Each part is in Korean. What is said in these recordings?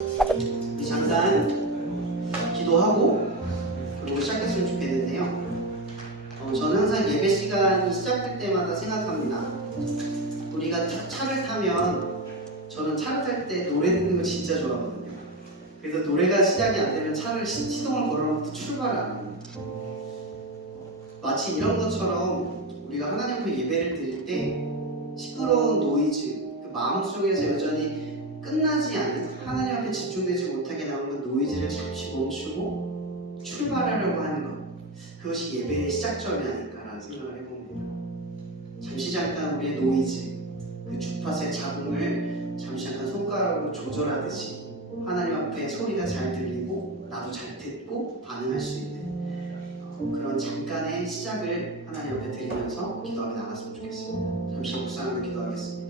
잠깐 기도하고 그리고 시작했으면 좋겠는데요. 저는 항상 예배 시간이 시작될 때마다 생각합니다. 우리가 차를 타면 저는 차를 탈 때 노래 듣는 거 진짜 좋아하거든요. 그래서 노래가 시작이 안 되면 차를 시동을 걸어놓고 출발을 안 합니다. 마치 이런 것처럼 우리가 하나님 앞에 예배를 드릴 때 시끄러운 노이즈, 그 마음속에서 여전히 끝나지 않은 하나님 앞에 집중되지 못하게 나오는 노이즈를 잠시 멈추고 출발하려고 하는 것, 그것이 예배의 시작점이 아닐까라는 생각을 해봅니다. 잠시 잠깐 우리의 노이즈, 그 주파수의 잡음을 잠시 잠깐 손가락으로 조절하듯이 하나님 앞에 소리가 잘 들리고 나도 잘 듣고 반응할 수 있는 그런 잠깐의 시작을 하나님 앞에 드리면서 기도하게 나갔으면 좋겠습니다. 잠시 묵상하며 기도하겠습니다.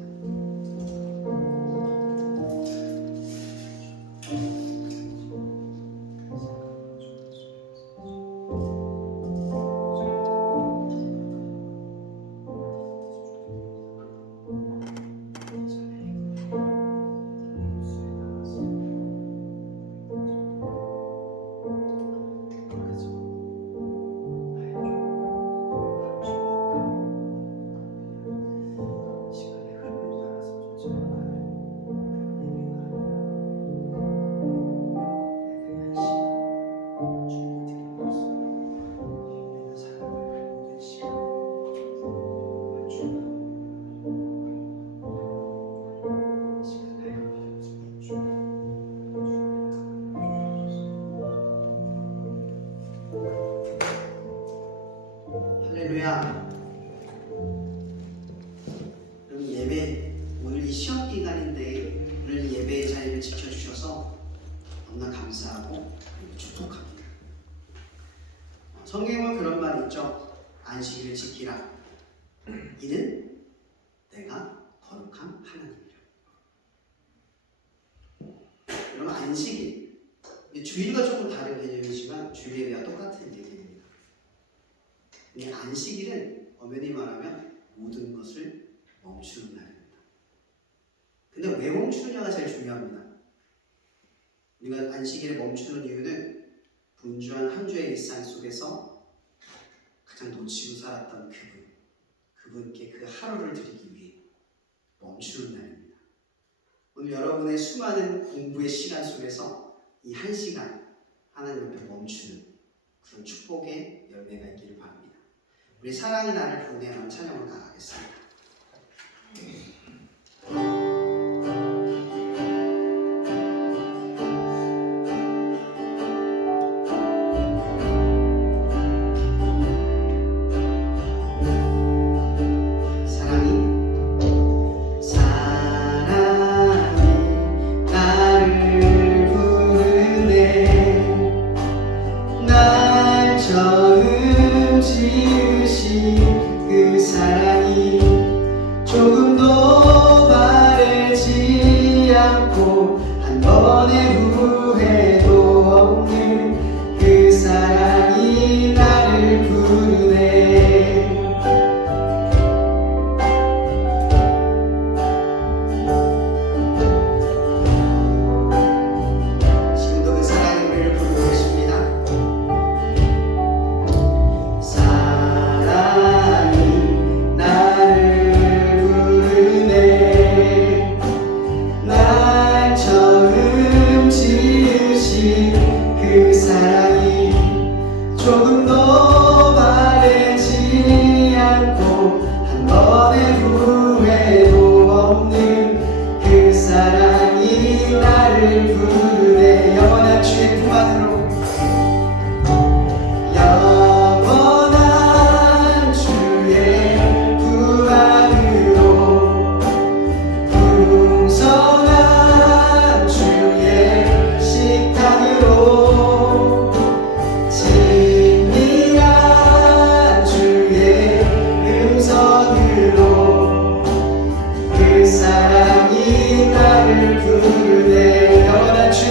할렐루야. 여러분, 예배, 오늘 이 시험 기간인데 오늘 이 예배의 자리를 지켜주셔서 너무나 감사하고 축복합니다. 성경에 그런 말이 있죠. 안식일을 지키라. 이는 내가 거룩한 하나님이라. 여러분, 안식일, 주일과 조금 다른 개념이지만 주일 예배와 똑같은 얘기입니다. 이 안식일은 엄연히 말하면 모든 것을 멈추는 날입니다. 근데 왜 멈추느냐가 제일 중요합니다. 우리가 안식일에 멈추는 이유는 분주한 한 주의 일상 속에서 가장 놓치고 살았던 그분께 그 하루를 드리기 위해 멈추는 날입니다. 오늘 여러분의 수많은 공부의 시간 속에서 이 한 시간 하나님 앞에 멈추는 그런 축복의 열매가 있기를 바랍니다. 우리 사랑의 날을 부르며 찬양으로 나가겠습니다. 그 사랑이 조금도 바래지 않고 한 번의 후회도 없는 그 사랑이 나를 부르네. 지금도 그 사랑이 우리를 부르고 계십니다. 그 사랑이 조금도 바래지 않고 한 번의 후회도 없는 그 사랑이 나를 부르네. 영원한 주의 품 안으로, 영원한 주의 품 안으로, 풍성한 주의 식탁으로, 진리한 주의 음성으로 그 사랑이 나를 부르네. 영원한 주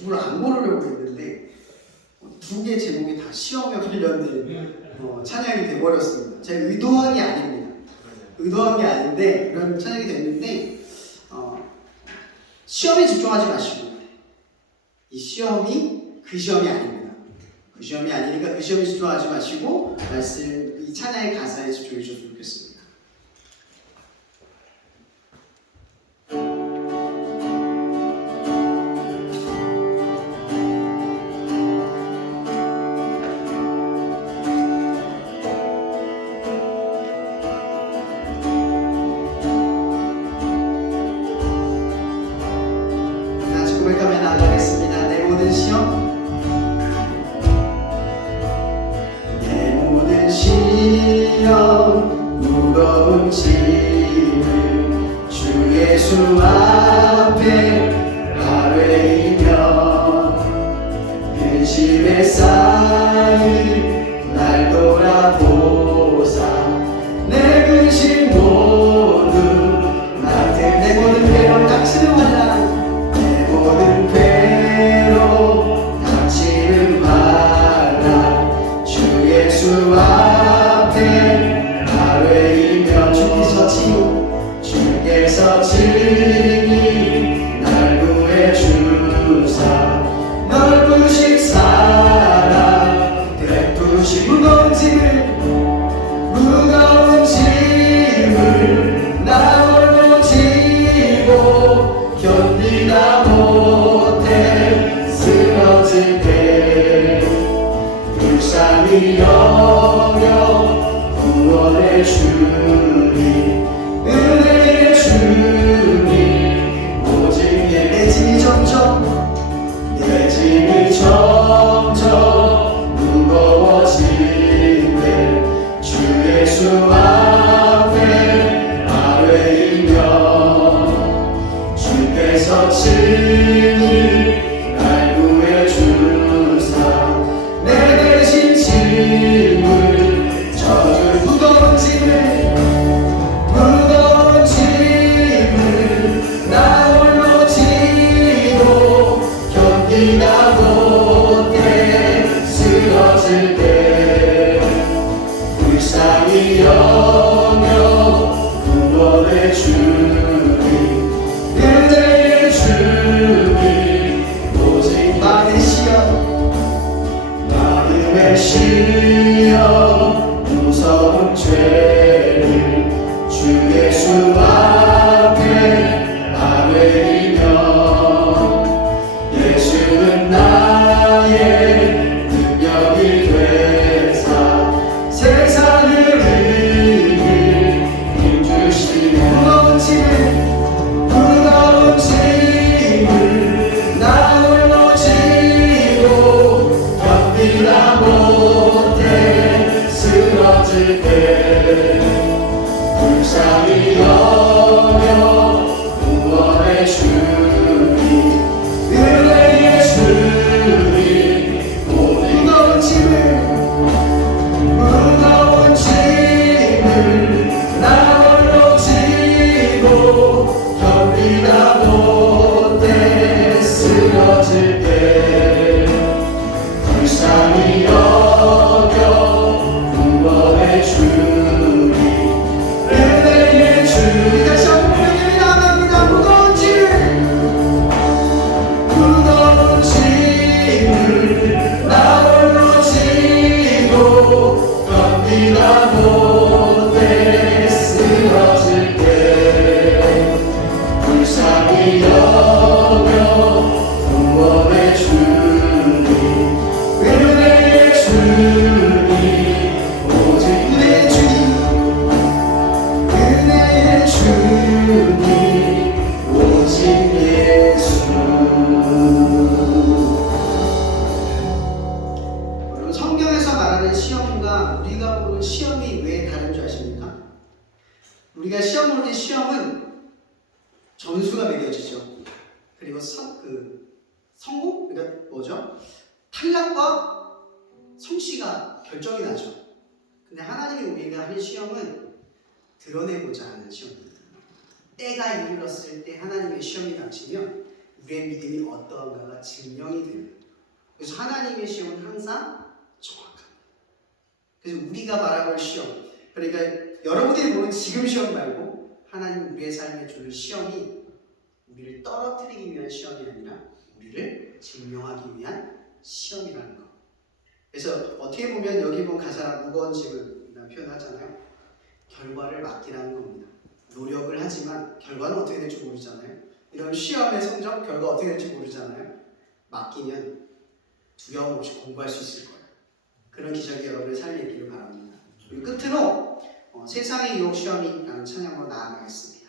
누구를 안 고르려고 했는데 두 개 제목이 다 시험에 관련된 찬양이 돼버렸습니다. 제가 의도한 게 아닙니다. 의도한 게 아닌데 그런 찬양이 됐는데 시험에 집중하지 마시고 이 시험이 그 시험이 아닙니다. 그 시험이 아니니까 그 시험에 집중하지 마시고 말씀 이 찬양의 가사에 집중해 주셨으면 좋겠습니다. 고백하며 나가겠습니다. 내 모든 시험, 내 모든 시험, 무거운 짐을 주 예수 앞에 아뢰이며 근심에 쌓인 날 돌아보사 내 근심 모두 나한테 내 모든 괴로움 닥치는 환난 모든 괴로움 닥치는 바라 주 예수 앞에 아뢰이며 주께서 친히 날 구해주사 넓으신 사랑 베푸시 무거운 짐을 나 홀로 지고 견디다 못해 쓰러질 때 불쌍히 여겨 구원해 주니 은혜의 주니 오직 내 짐이 점점 무거워지네 주 예수 앞에 아뢰이며 주께서 친히 날 구해주사 내 대신 짐을 져줄 무거운 짐을 나 홀로 지고 견디다 못해 쓰러질 때 불쌍히 여겨 구원해 주니 은혜의 주니 오직 마음의 시험 무서운 죄를 주 예수 앞에 아뢰이며 예수는 나의 능력이 되사 세상을 이길 힘주시네 무거운 짐을 나 홀로 지고 견디다 못해 쓰러질 때 불쌍히 여겨 구원해 주니 은혜의 주니 무거운 짐을 나 홀로 지고 견디다 못해 쓰러질 때 불쌍히 여겨 구원해 주니 은혜의 주니 다시 한번 고백이 나갑니다. 무거운 짐을 나 홀로 지고 견디다 못해 쓰러질 때 불쌍히 여겨 구원해 주니 은혜의 주니 오직 은혜의 주니 오직 예수. 여러분 성경에서 말하는 시험과 우리가 보는 시험이 왜 다른 줄 아십니까? 우리가 시험 볼 때 시험은 점수가 매겨지죠. 그리고 성공? 그러니까 뭐죠? 탈락과 성취가 결정이 나죠. 근데 하나님이 우리가 하는 시험은 드러내고자 하는 시험입니다. 때가 이르렀을 때 하나님의 시험이 닥치면 우리의 믿음이 어떠한가가 증명이 됩니다. 그래서 하나님의 시험은 항상 정확합니다. 그래서 우리가 바라볼 시험, 그러니까 여러분들이 보는 지금 시험 말고 하나님 우리의 삶에 주는 시험이 우리를 떨어뜨리기 위한 시험이 아니라 우리를 증명하기 위한 시험이라는 것. 그래서 어떻게 보면 여기 본 가사랑 무거운 짐을 표현하잖아요. 결과를 맡기라는 겁니다. 노력을 하지만 결과는 어떻게 될지 모르잖아요. 이런 시험의 성적, 결과 어떻게 될지 모르잖아요. 맡기면 두려움 없이 공부할 수 있을 거예요. 그런 기적이 여러분의 삶에 있기를 바랍니다. 그리고 끝으로 세상의 유혹 시험이라는 찬양으로 나아가겠습니다.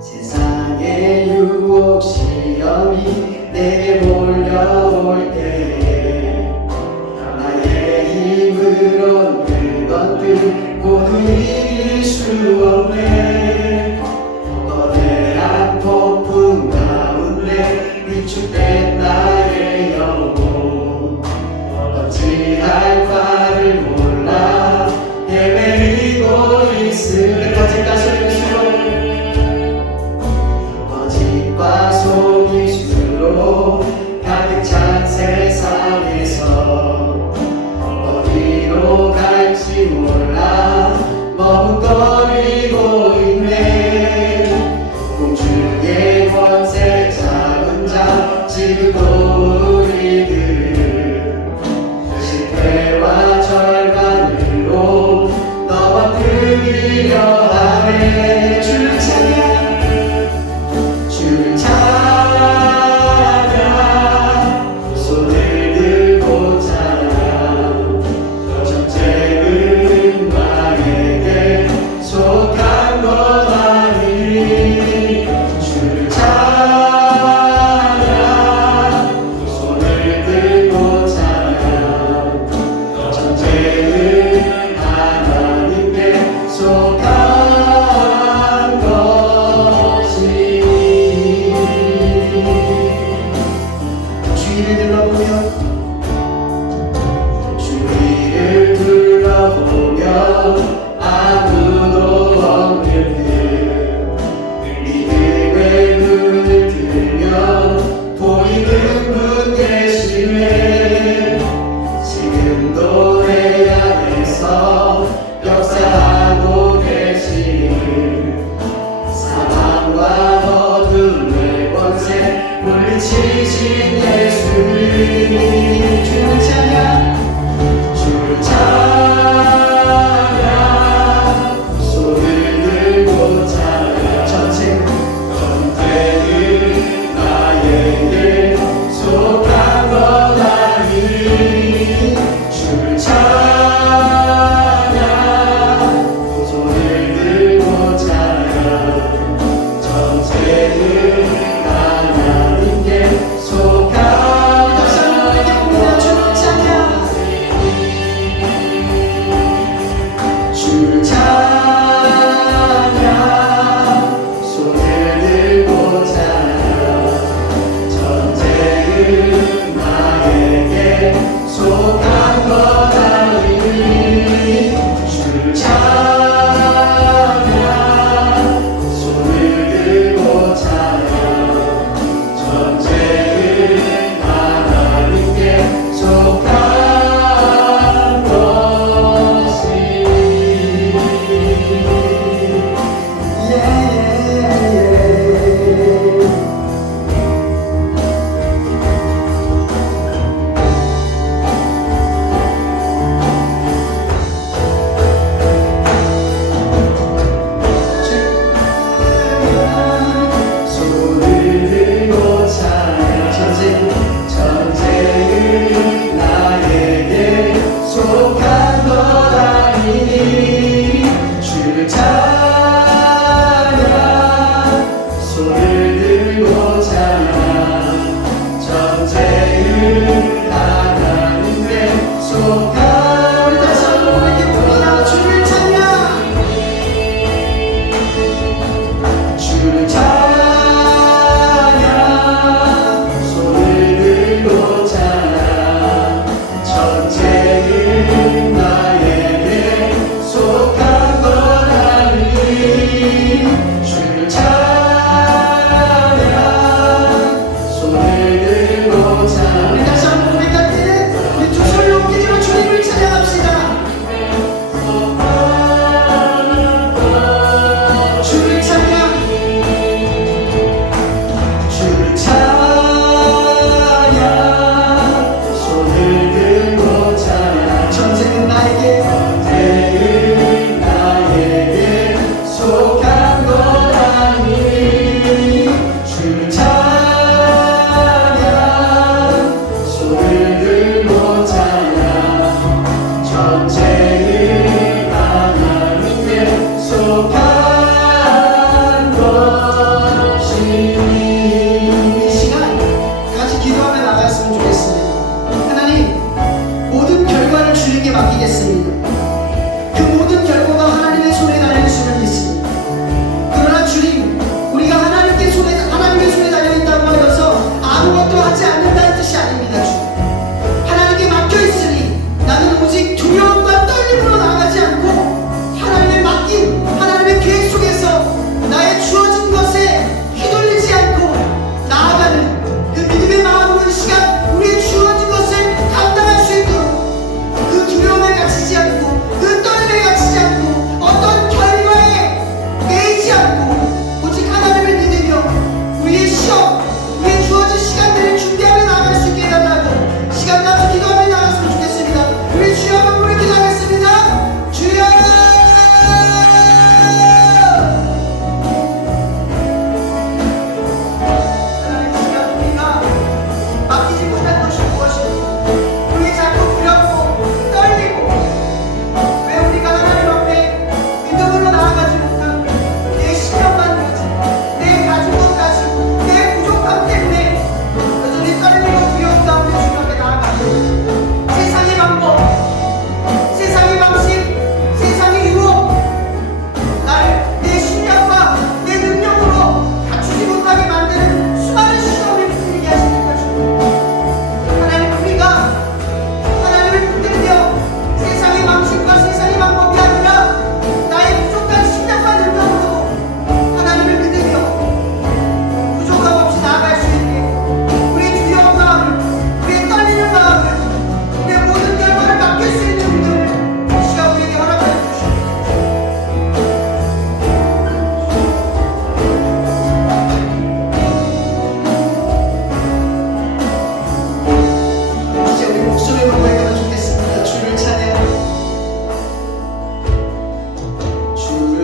세상의 유혹 시험이 내게 몰려올 때에 나의 힘으론 그것들 모두 이길 수 없네. 거대한 폭풍 가운데 위축된 나의 영혼 어찌할 바를 몰라 헤매이고 있으니 거짓과 속임수로 가득 찬 세상에서 어디로 갈지 몰라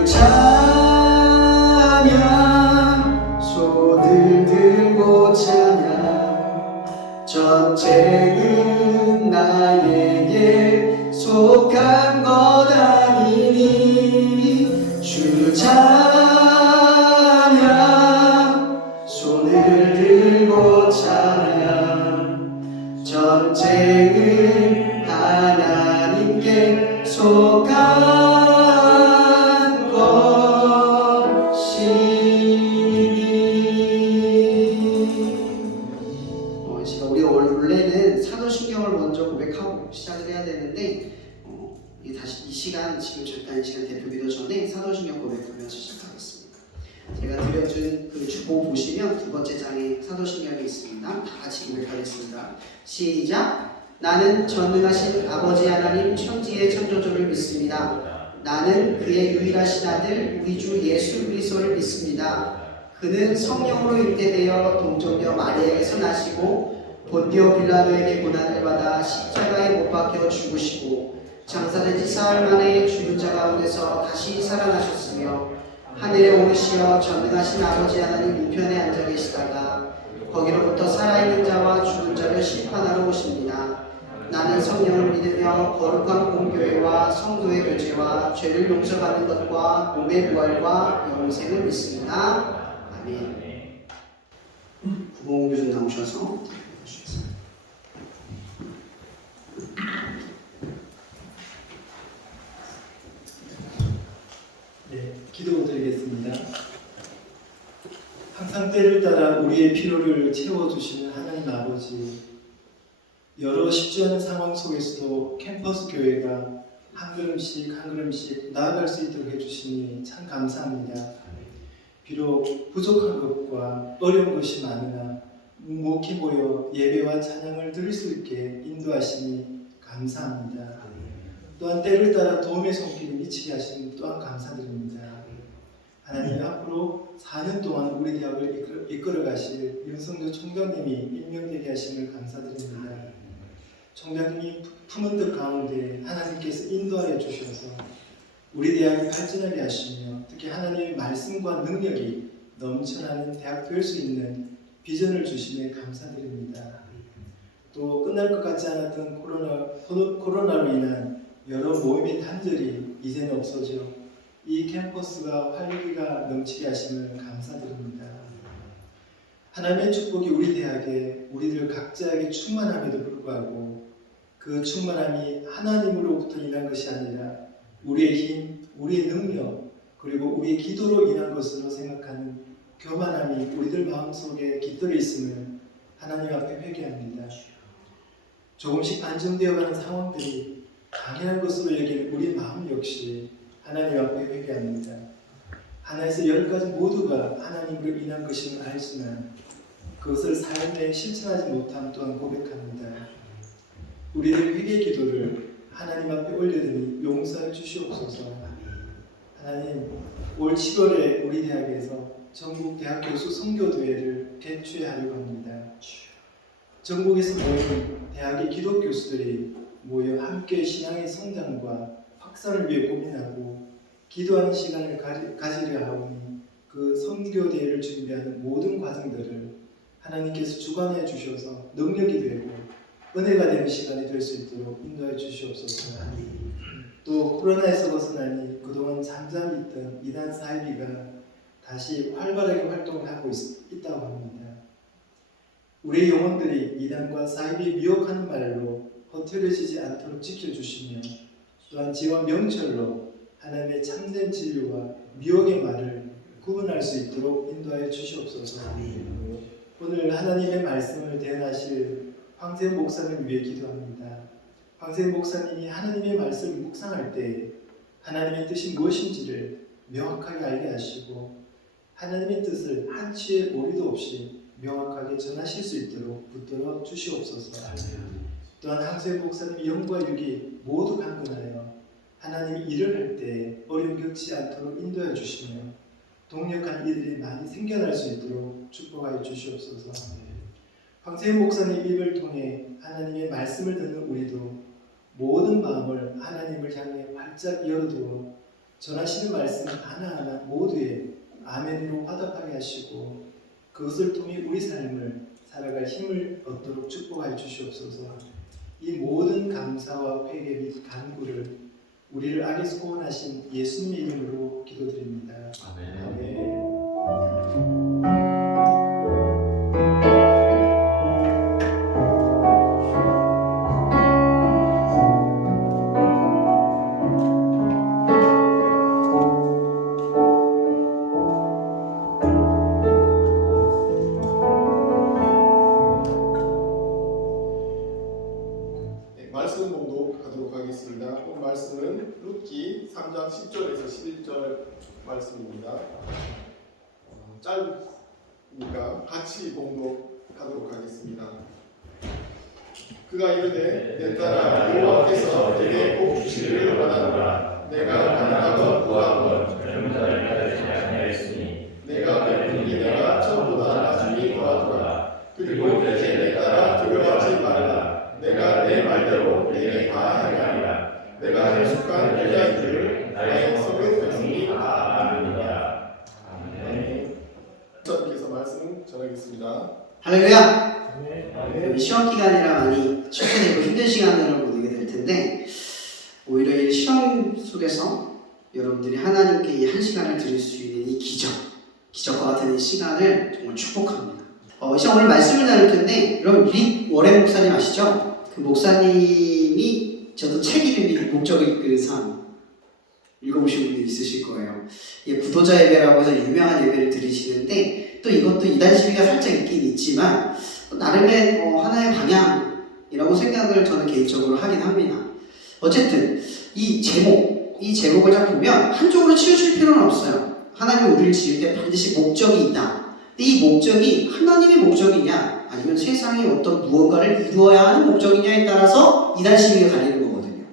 찬양 손을 들고 찬양 전쟁은 나에게 속한 것 아니니 주 찬양 손을 들고 찬양 전쟁은 하나님께 속한 것이니 우리가 원래는 사도신경을 먼저 고백하고 시작을 해야 되는데 다시 이 시간 지금 잠깐 시간 대표기도 전에 사도신경 고백하면서 시작하겠습니다. 제가 드려준 그 주보 보시면 두 번째 장에 사도신경이 있습니다. 다 같이 고백하겠습니다. 시작. 나는 전능하신 아버지 하나님 천지의 창조주를 믿습니다. 나는 그의 유일하신 아들 우리 주 예수 그리스도를 믿습니다. 그는 성령으로 잉태되어 동정녀 마리아에서 나시고 본디오 빌라도에게 고난을 받아 십자가에 못 박혀 죽으시고 장사된 지 사흘 만에 죽은 자 가운데서 다시 살아나셨으며 하늘에 오르시어 전능하신 아버지 하나님 우편에 앉아 계시다가 거기로부터 살아있는 자와 죽은 자를 심판하러 오십니다. 나는 성령을 믿으며 거룩한 공교회와 성도의 교제와 죄를 용서받는 것과 몸의 부활과 영생을 믿습니다. 아멘. 구봉 교수 나오셔서 해주시겠습니다. 네, 기도드리겠습니다. 항상 때를 따라 우리의 필요를 채워주시는 하나님 아버지, 여러 쉽지 않은 상황 속에서도 캠퍼스 교회가 한 걸음씩 한 걸음씩 나아갈 수 있도록 해주시니 참 감사합니다. 비록 부족한 것과 어려운 것이 많으나 묵묵히 보여 예배와 찬양을 드릴 수 있게 인도하시니 감사합니다. 또한 때를 따라 도움의 손길이 미치게 하시니 또한 감사드립니다. 하나님, 앞으로 4년 동안 우리 대학을 이끌어 가실 윤성조 총장님이 임명되게 하심을 감사드립니다. 총장님이 품은 뜻 가운데 하나님께서 인도하여 주셔서 우리 대학이 발전하게 하시며 특히 하나님의 말씀과 능력이 넘쳐나는 대학 될 수 있는 비전을 주심에 감사드립니다. 또 끝날 것 같지 않았던 코로나로 인한 여러 모임의 단절이 이제는 없어져 이 캠퍼스가 활기가 넘치게 하심을 감사드립니다. 하나님의 축복이 우리 대학에 우리들 각자에게 충만함에도 불구하고 그 충만함이 하나님으로부터 인한 것이 아니라 우리의 힘, 우리의 능력, 그리고 우리의 기도로 인한 것으로 생각하는 교만함이 우리들 마음속에 깃들어 있음을 하나님 앞에 회개합니다. 조금씩 안정되어가는 상황들이 당연한 것으로 여기는 우리 마음 역시 하나님 앞에 회개합니다. 하나에서 10가지 모두가 하나님으로 인한 것임을 알지만 그것을 삶에 실천하지 못함 또한 고백합니다. 우리들의 회개 기도를 하나님 앞에 올려드니 용서해 주시옵소서. 하나님, 올 7월에 우리 대학에서 전국 대학 교수 선교대회를 개최하려고 합니다. 전국에서 모인 대학의 기독 교수들이 모여 함께 신앙의 성장과 확산을 위해 고민하고 기도하는 시간을 가지려 하오니 그 선교대회를 준비하는 모든 과정들을 하나님께서 주관해 주셔서 능력이 되고 은혜가 되는 시간이 될 수 있도록 인도해 주시옵소서. 또 코로나에서 벗어나니 그동안 잠잠히 있던 이단 사이비가 다시 활발하게 활동을 하고 있다고 합니다. 우리의 영혼들이 이단과 사이비의 미혹하는 말로 허투루지지 않도록 지켜주시며 또한 지와 명철로 하나님의 참된 진리와 미혹의 말을 구분할 수 있도록 인도하여 주시옵소서. 오늘 하나님의 말씀을 대언하실 황세현 목사님을 위해 기도합니다. 황세현 목사님이 하나님의 말씀을 묵상할 때 하나님의 뜻이 무엇인지를 명확하게 알게 하시고 하나님의 뜻을 한치의 오류도 없이 명확하게 전하실 수 있도록 붙들어 주시옵소서. 또한 황세현 목사님의 영과 육이 모두 강건하여 하나님이 일을 할 때 어려움 겪지 않도록 인도해 주시며 동력한 이들이 많이 생겨날 수 있도록 축복하여 주시옵소서. 황세현 목사님 입을 통해 하나님의 말씀을 듣는 우리도 모든 마음을 하나님을 향해 활짝 열어두어 전하시는 말씀 하나하나 모두에 아멘으로 화답하게 하시고 그것을 통해 우리 삶을 살아갈 힘을 얻도록 축복하여 주시옵소서. 이 모든 감사와 회개 및 간구를 우리를 악에 소원하신 예수님의 이름으로 기도드립니다. 아멘. 아멘. 말씀 봉독하도록 하겠습니다. 오늘 말씀은 룻기 3장 10절에서 11절 말씀입니다. 짧으니까 같이 봉독하도록 하겠습니다. 그가 이르되 내 딸아 여호와께서 내게 복 주시기를 원하노라. 내가 가난하건 부하건 젊은 자를 가르치지 아니하였으니 내가 베푸니 내가 처음보다 나중이 더하더라. 그리고 이제 내 딸아 두려워하지 말라. 내가 내 말대로 내게 다 행하리라. 내가 계속한 여자들을 나의 썩은 백성이 다 아느니라. 아멘. 저님께서 말씀 전하겠습니다. 할렐루야. 아멘. 시험 기간이라 많이 축제되고 힘든 시간들을 보내게 될 텐데 오히려 이 시험 속에서 여러분들이 하나님께 이 한 시간을 드릴 수 있는 이 기적과 같은 이 시간을 정말 축복합니다. 이제 오늘 말씀을 나눌 텐데 여러분 릭 워렌 목사님 아시죠? 그 목사님이 저도 책 이름이 목적을 이끄는 삶 읽어보신 분들 있으실 거예요. 이게 구도자 예배라고 해서 유명한 예배를 드리시는데 또 이것도 이단 시비가 살짝 있긴 있지만 나름의 하나의 방향이라고 생각을 저는 개인적으로 하긴 합니다. 어쨌든 이 제목을 딱 보면 한쪽으로 치우칠 필요는 없어요. 하나님이 우리를 지을 때 반드시 목적이 있다. 근데 이 목적이 하나님의 목적이냐 아니면 세상에 어떤 무언가를 이루어야 하는 목적이냐에 따라서 이단 시비가 갈리는 거거든요.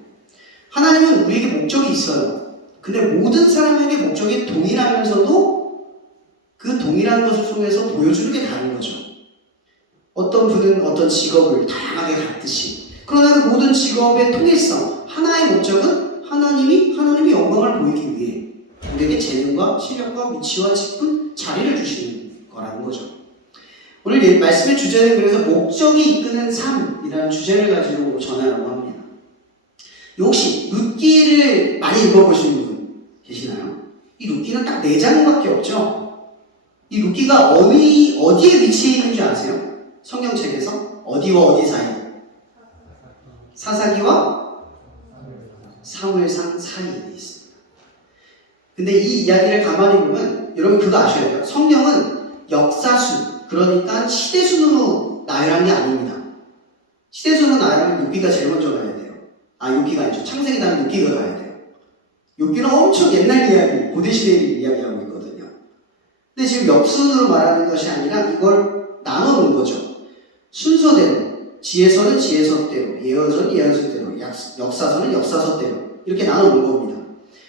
하나님은 우리에게 목적이 있어요. 근데 모든 사람에게 목적이 동일하면서도 그 동일한 것을 통해서 보여주는 게 다른 거죠. 어떤 분은 어떤 직업을 다양하게 갖듯이 그러나 그 모든 직업의 통일성 하나의 목적은 하나님이 영광을 보이기 위해 우리에게 재능과 실력과 위치와 직분, 자리를 주시는 거라는 거죠. 오늘 말씀의 주제는 그래서 목적이 이끄는 삶이라는 주제를 가지고 전하려고 합니다. 혹시 룻기를 많이 읽어보신 분 계시나요? 이 룻기는 딱 4장밖에 없죠? 이 룻기가 어디에 위치해 있는 줄 아세요? 성경책에서 어디와 어디 사이? 사사기와 사무엘상 사이에 있습니다. 근데 이 이야기를 가만히 보면 여러분 그거 아셔야 돼요. 성경은 역사순, 그러니까 시대순으로 나열한 게 아닙니다. 시대순으로 나열하면 욥기가 제일 먼저 가야 돼요. 욥기가 아니죠. 창세기 다음에 욥기가 가야 돼요. 욥기는 엄청 옛날 이야기, 고대시대 이야기하고 있거든요. 근데 지금 역순으로 말하는 것이 아니라 이걸 나눠놓은 거죠. 순서대로, 지혜서는 지혜서대로, 예언서는 예언서대로, 역사서는 역사서대로 이렇게 나눠놓은 겁니다.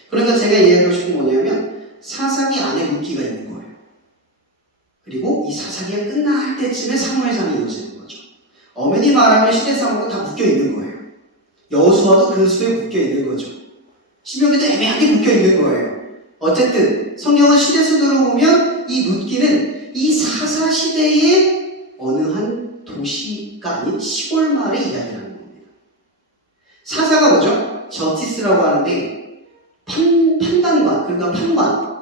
그러니까 제가 이야기하고 싶은 건 뭐냐면 사사기 안에 룻기가 있는 거예요. 그리고 이 사사기가 끝날 때쯤에 사무엘상이 이루어지는 거죠. 엄연히 말하면 시대상하고 다 묶여 있는 거예요. 여호수아도 그 수에 묶여 있는 거죠. 신명기도 애매하게 묶여 있는 거예요. 어쨌든 성경은 시대순으로 보면 이 룻기는 이 사사 시대의 어느 한 도시가 아닌 시골 마을의 이야기라는 겁니다. 사사가 뭐죠? 저티스라고 하는데 판단관, 그러니까 판관,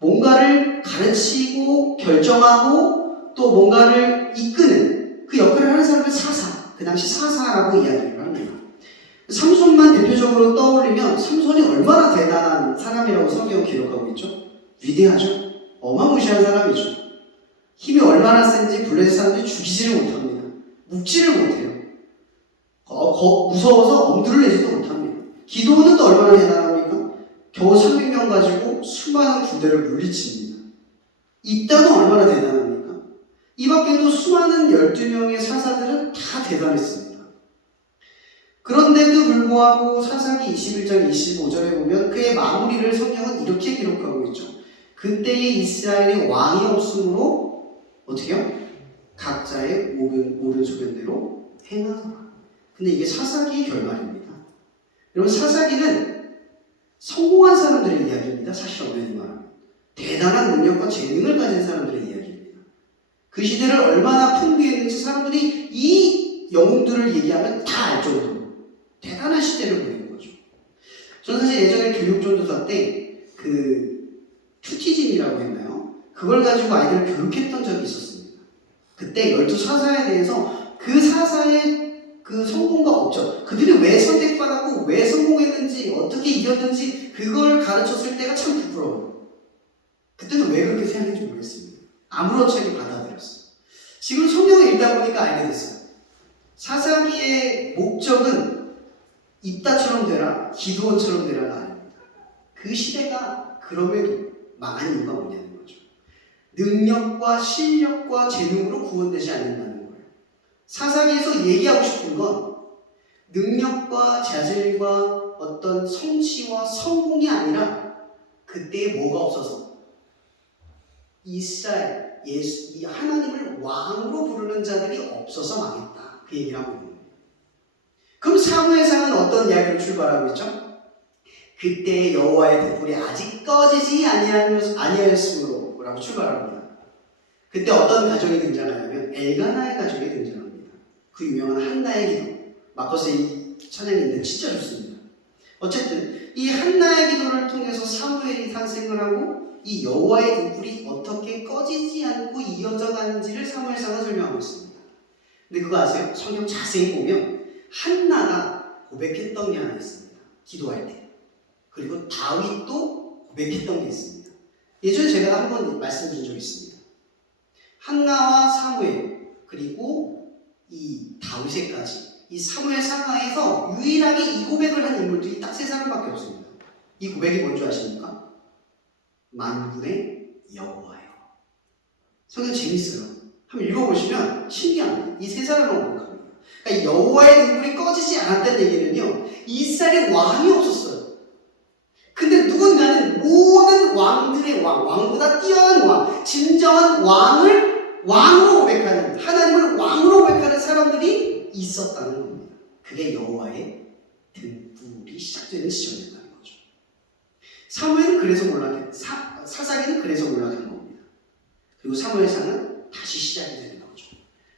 뭔가를 가르치고 결정하고 또 뭔가를 이끄는 그 역할을 하는 사람을 사사, 그 당시 사사라고 이야기를 합니다. 삼손만 대표적으로 떠올리면 삼손이 얼마나 대단한 사람이라고 성경은 기록하고 있죠? 위대하죠? 어마무시한 사람이죠. 힘이 얼마나 센지 블레셋 사람들이 죽이지를 못합니다. 묵지를 못해요. 무서워서 엄두를 내지도 못합니다. 기도원은 또 얼마나 대단합니까? 겨우 300명 가지고 수많은 군대를 물리칩니다. 이따가 얼마나 대단합니까? 이 밖에도 수많은 12명의 사사들은 다 대단했습니다. 그런데도 불구하고 사사기 21장 25절에 보면 그의 마무리를 성경은 이렇게 기록하고 있죠. 그때의 이스라엘의 왕이 없으므로 어떻게 해요? 각자의 옳은 소견대로 행하더라. 근데 이게 사사기의 결말입니다. 여러분 사사기는 성공한 사람들의 이야기입니다. 사실 엄연히 말하면 대단한 능력과 재능을 가진 사람들의 이야기입니다. 그 시대를 얼마나 풍부했는지 사람들이 이 영웅들을 얘기하면 다 알 정도로 대단한 시대를 보낸 거죠. 저는 사실 예전에 교육전도사 때 그 큐티즘이라고 했나요? 그걸 가지고 아이들을 교육했던 적이 있었습니다. 그때 12사사에 대해서 그 사사의 그 성공과 업적, 그들이 왜 선택받았고 왜 성공했는지 어떻게 이겼는지 그걸 가르쳤을 때가 참 부끄러워요. 그때는 왜 그렇게 생각했는지 모르겠습니다. 아무렇지 않게 받아들였어요. 지금 성경을 읽다 보니까 알게 됐어요. 사사기의 목적은 입다처럼 되라, 기드온처럼 되라가 아닙니다. 그 시대가 그럼에도 망한 이유가 뭐냐는 거죠. 능력과 실력과 재능으로 구원되지 않는다는 거예요. 사사기에서 얘기하고 싶은 건 능력과 자질과 어떤 성취와 성공이 아니라 그때에 뭐가 없어서 이스라엘, 이 하나님을 왕으로 부르는 자들이 없어서 망했다. 그 얘기를 하고 있는 거예요. 그럼 사무엘상은 어떤 이야기로 출발하고 있죠? 그때 여호와의 등불이 아직 꺼지지 아니하였으므로 라고 출발합니다. 그때 어떤 가정이 등장하냐면 엘가나의 가정이 등장합니다. 그 유명한 한나의 기도. 마커스의 이 찬양이 있는데 진짜 좋습니다. 어쨌든 이 한나의 기도를 통해서 사무엘이 탄생을 하고 이 여호와의 등불이 어떻게 꺼지지 않고 이어져 가는지를 사무엘상은 설명하고 있습니다. 근데 그거 아세요? 성경 자세히 보면 한나가 고백했던 게 하나 있습니다. 기도할 때. 그리고 다윗도 고백했던 게 있습니다. 예전에 제가 한번 말씀드린 적이 있습니다. 한나와 사무엘 그리고 이 다윗에까지 이 사무엘 상하에서 유일하게 이 고백을 한 인물들이 딱 3사람밖에 없습니다. 이 고백이 뭔지 아십니까? 만군의 여호와요. 성경 재밌어요. 한번 읽어보시면 신기합니다. 이 3사람을 고백합니다. 그러니까 여호와의 등불이 꺼지지 않았다는 얘기는요, 이스라엘에 왕이 없었어요. 근데 누군가는 모든 왕들의 왕보다 뛰어난 왕, 진정한 왕을 왕으로 고백하는, 하나님을 왕으로 고백하는 사람들이 있었다는 겁니다. 그게 여호와의 등불이 시작되는 시점이었다는 거죠. 사무엘은 그래서 사사기는 그래서 몰락한 겁니다. 그리고 사무엘상은 다시 시작이 되는 거죠.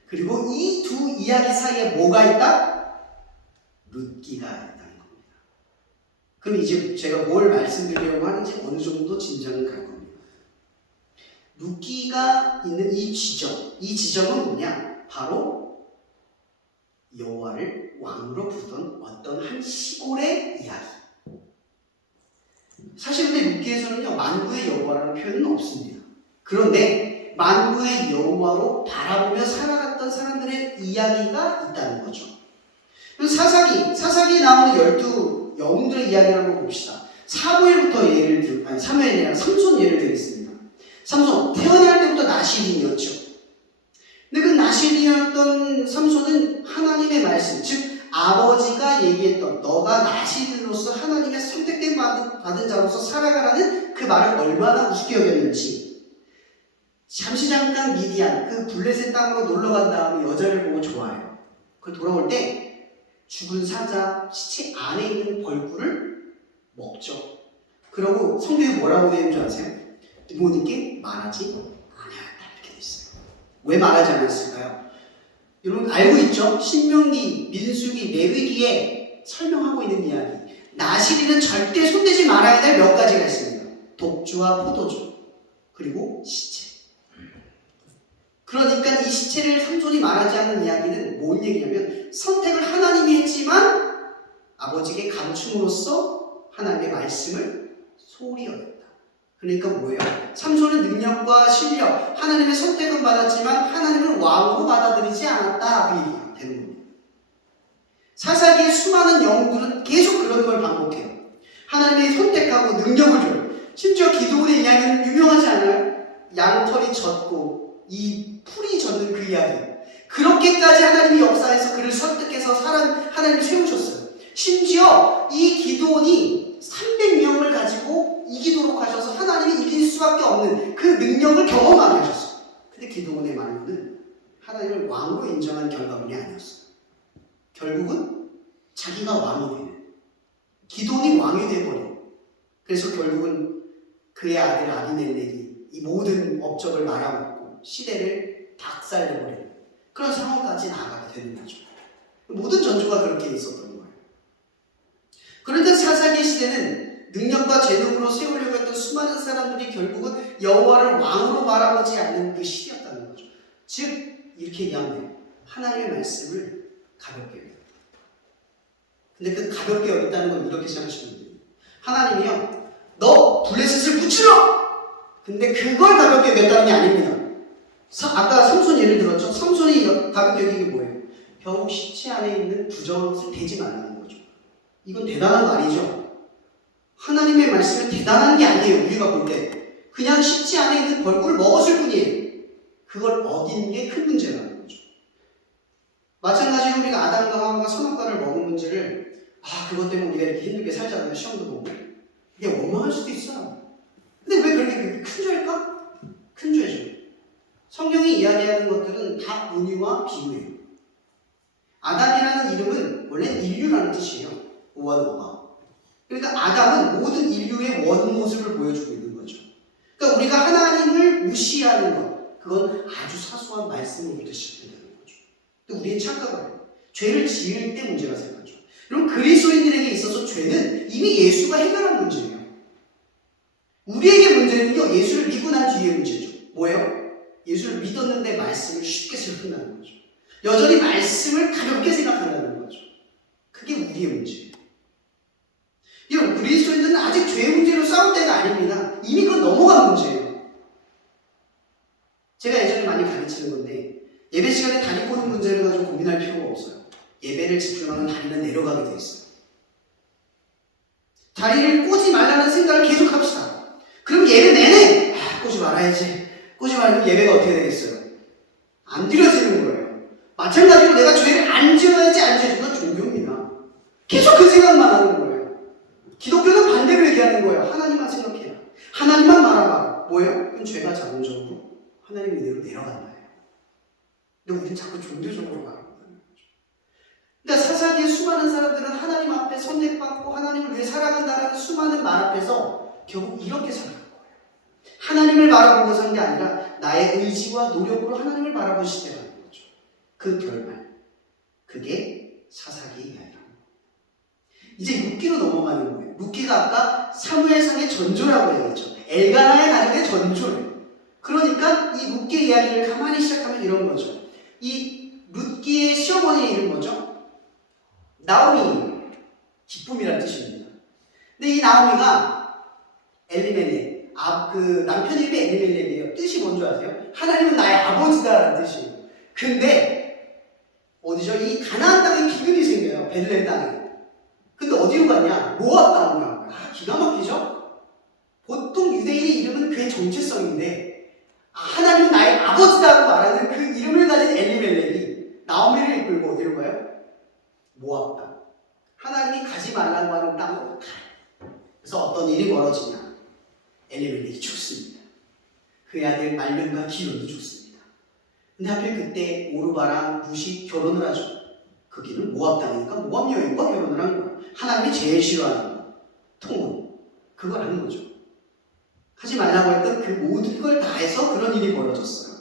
그리고 이 두 이야기 사이에 뭐가 있다? 룻기가 있다는 겁니다. 그럼 이제 제가 뭘 말씀드리려고 하는지 어느 정도 진정은 갈 겁니다. 룻기가 있는 이 지점은 뭐냐? 바로 여호와를 왕으로 부르던 어떤 한 시골의 이야기. 사실 근데 룻기에서는요, 만구의 여호와라는 표현은 없습니다. 그런데 만구의 여호와로 바라보며 살아갔던 사람들의 이야기가 있다는 거죠. 사사기에 나오는 12 영웅들의 이야기를 한번 봅시다. 사무엘이랑 삼손 예를 들겠습니다. 삼손, 태어날 때부터 나실인이었죠. 근데 그 나실인이었던 삼손은 하나님의 말씀, 즉 아버지가 얘기했던 너가 나실인으로서 하나님의 선택된 받은 자로서 살아가라는 그 말을 얼마나 우습게 여겼는지, 잠깐 미디안, 그 블레셋 땅으로 놀러 간 다음에 여자를 보고 좋아해요. 그 돌아올 때 죽은 사자, 시체 안에 있는 벌꿀을 먹죠. 그러고 성경에 뭐라고 되어 있는 줄 아세요? 부모님께 말하지 않았다 이렇게 돼 있어요. 왜 말하지 않았을까요? 여러분 알고 있죠? 신명기, 민수기, 레위기에 설명하고 있는 이야기. 나실이는 절대 손대지 말아야 될 몇 가지가 있습니다. 독주와 포도주, 그리고 시체. 그러니까 이 시체를 삼손이 말하지 않는 이야기는 뭔 얘기냐면, 선택을 하나님이 했지만 아버지에게 감춤으로써 하나님의 말씀을 소홀히 여겼다. 그러니까 뭐예요? 삼손은 능력과 실력, 하나님의 선택은 받았지만 하나님을 왕으로 받아들이지 않았다. 그 얘기가 되는 겁니다. 사사기의 수많은 영웅들은 계속 그런 걸 반복해요. 하나님이 선택하고 능력을 줘요. 심지어 기드온의 이야기는 유명하지 않아요? 양털이 젖고 이 풀이 젖는 그 이야기. 그렇게까지 하나님이 역사에서 그를 설득해서 하나님을 세우셨어요. 심지어 이 기드온이 300명을 가지고 이기도록 하셔서 하나님이 이길 수밖에 없는 그 능력을 경험하게 하셨어요. 근데 기드온의 말로는 하나님을 왕으로 인정한 결과물이 아니었어요. 결국은 자기가 왕이 되는, 기드온이 왕이 되어버린, 그래서 결국은 그의 아들 아비멜렉이 이 모든 업적을 말아먹고 시대를 박살내버리는 그런 상황까지 나아가게 되는 거죠. 모든 전조가 그렇게 있었던 거예요. 그런데 사사기의 시대는 능력과 재능으로 세우려고 했던 수많은 사람들이 결국은 여호와를 왕으로 바라보지 않는 그 시대였다는 거죠. 즉 이렇게 얘기하면 돼요. 하나님의 말씀을 가볍게 여겼다. 근데 그 가볍게 여겼다는 건 이렇게 생각하시면 돼요. 하나님이요, 너 블레셋을 붙이라! 근데 그걸 가볍게 여겼다는 게 아닙니다. 아까 삼손 예를 들었죠. 삼손이 가볍게 여긴 게 뭐예요? 겨우 십체 안에 있는 부정한 것을 대지 말라는 거죠. 이건 대단한 거 아니죠? 하나님의 말씀은 대단한 게 아니에요. 우리가 볼 때 그냥 십체 안에 있는 벌꿀을 먹었을 뿐이에요. 그걸 어긴 게 큰 문제라는 거죠. 마찬가지로 우리가 아담과 하와가 선악과를 먹은 문제를 그것 때문에 우리가 이렇게 힘들게 살잖아요. 시험도 보고 이게 원망할 수도 있어요. 근데 왜 그렇게 큰 죄일까? 큰 죄죠. 성경이 이야기하는 것들은 다 은유와 비유예요. 아담이라는 이름은 원래 인류라는 뜻이에요. 오와. 그러니까 아담은 모든 인류의 원모습을 보여주고 있는 거죠. 그러니까 우리가 하나님을 무시하는 것, 그건 아주 사소한 말씀으로부터 시작된다는 거죠. 또 우리의 착각을 죄를 지을 때 문제가 생기죠. 그럼 그리스도인들에게 있어서 죄는 이미 예수가 해결한 문제예요. 우리에게 문제는요, 예수를 믿고 난 뒤의 문제죠. 뭐예요? 예수를 믿었는데 말씀을 쉽게 슬픈다는 거죠. 여전히 말씀을 가볍게 생각한다는 거죠. 그게 우리의 문제예요. 여러분, 그리스도인들은 아직 죄 문제로 싸울 때가 아닙니다. 이미 그건 넘어간 문제예요. 제가 예전에 많이 가르치는 건데 예배 시간에 다리 꼬는 문제를 가지고 고민할 필요가 없어요. 예배를 집중하면 다리는 내려가게 돼 있어요. 다리를 꼬지 말라는 생각을 계속합시다. 그럼 예배 내내 꼬지 말아야지. 꼬지 말면 예배가 어떻게 되겠어요? 안 드려지는 거예요. 마찬가지로 내가 죄를 안 지어야지 안 지어야지. 그건 종교입니다. 계속 그 생각만 하는 거예요. 기독교는 반대로 얘기하는 거예요. 하나님만 생각해라. 하나님만 말아봐. 뭐예요? 그럼 죄가 자동적으로 하나님 이대로 내려간다. 근데 우리는 자꾸 종교적으로 말하거든요. 그러니까 사사기의 수많은 사람들은 하나님 앞에 선택받고 하나님을 위해 살아간다는 수많은 말 앞에서 결국 이렇게 살아간 거예요. 하나님을 바라보고 산 게 아니라 나의 의지와 노력으로 하나님을 바라보시더라는 거죠. 그 결말, 그게 사사기의 이야기입니다. 이제 룻기로 넘어가는 거예요. 룻기가 아까 사무엘상의 전조라고 얘기했죠. 엘가나의 가족의 전조예요. 그러니까 이 룻기 이야기를 가만히 시작하면 이런 거죠. 이 룻기의 시어머니의 이름 뭐죠? 나오미, 기쁨이라는 뜻입니다. 근데 이 나오미가 엘리멜렉, 그 남편 이름이 엘리멜렉이에요. 뜻이 뭔지 아세요? 하나님은 나의 아버지다라는 뜻이에요. 근데 어디죠? 이 가나안 땅에 기근이 생겨요. 베들레헴 땅에. 근데 어디로 갔냐? 모압 땅으로 간 거야. 기가 막히죠? 보통 유대인의 이름은 그의 정체성인데 하나님은 나의 아버지다고 말하는 그 이름을 가진 엘리멜렉이 나오미를 이끌고 어디로 가요? 모압 땅. 하나님이 가지 말라고 하는 땅으로 가요. 그래서 어떤 일이 벌어지냐? 엘리멜렉이 죽습니다. 그의 아들 말년과 기론도 죽습니다. 근데 하필 그때 오르바랑 룻이 결혼을 하죠. 거기는 모압 땅이니까 모압 여인과 결혼을 한 거예요. 하나님이 제일 싫어하는 거, 통혼. 그걸 하는 거죠. 하지 말라고 했던 그 모든 걸 다 해서 그런 일이 벌어졌어요.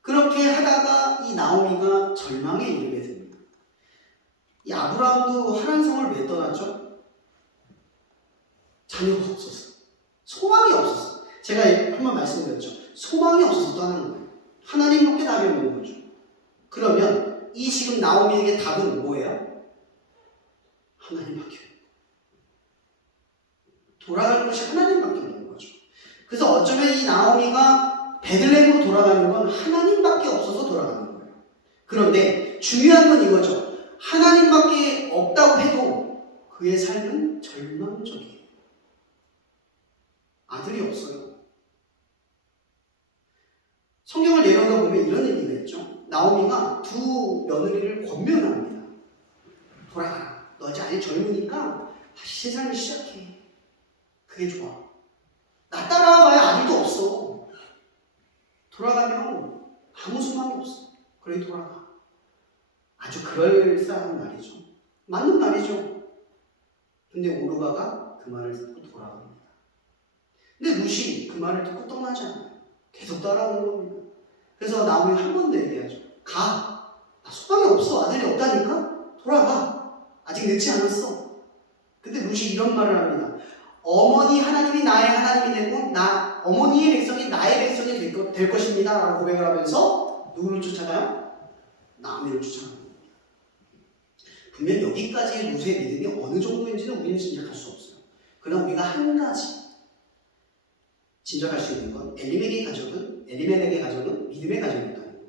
그렇게 하다가 이 나오미가 절망에 이르게 됩니다. 이 아브라함도 하란 성을 왜 떠났죠? 자녀가 없어서. 소망이 없어서. 제가 한번 말씀드렸죠. 소망이 없어서 떠나는 거예요. 하나님밖에 답이 없는 거죠. 그러면 이 지금 나오미에게 답은 뭐예요? 하나님밖에 없는 거예요. 돌아갈 곳이 하나님밖에 없는 거죠. 그래서 어쩌면 이 나오미가 베들레헴으로 돌아가는 건 하나님밖에 없어서 돌아가는 거예요. 그런데 중요한 건 이거죠. 하나님밖에 없다고 해도 그의 삶은 절망적이에요. 아들이 없어요. 성경을 예로가 보면 이런 얘기가 있죠. 나오미가 두 며느리를 권면합니다. 돌아가라. 너 아직 젊으니까 다시 세상을 시작해. 그게 좋아. 나 따라와봐야 아들도 없어. 돌아가면 아무 소망이 없어. 그래 돌아가. 아주 그럴싸한 말이죠. 맞는 말이죠. 근데 오르바가 그 말을 듣고 돌아갑니다. 근데 룻이 그 말을 듣고 떠나지 않아요. 계속 따라오는 겁니다. 그래서 나오미 한 번 더 얘기하죠. 가. 소망이 없어. 아들이 없다니까? 돌아가. 아직 늦지 않았어. 근데 룻이 이런 말을 합니다. 어머니 하나님이 나의 하나님이 되고 어머니의 백성이 나의 백성이 될 것입니다. 라고 고백을 하면서 누구를 쫓아가요? 나오미를 쫓아갑니다. 분명 여기까지의 룻의 믿음이 어느 정도인지는 우리는 짐작할 수 없어요. 그러나 우리가 한 가지 짐작할 수 있는 건 엘리멜렉의 가정은 믿음의 가정이었다는 겁니다.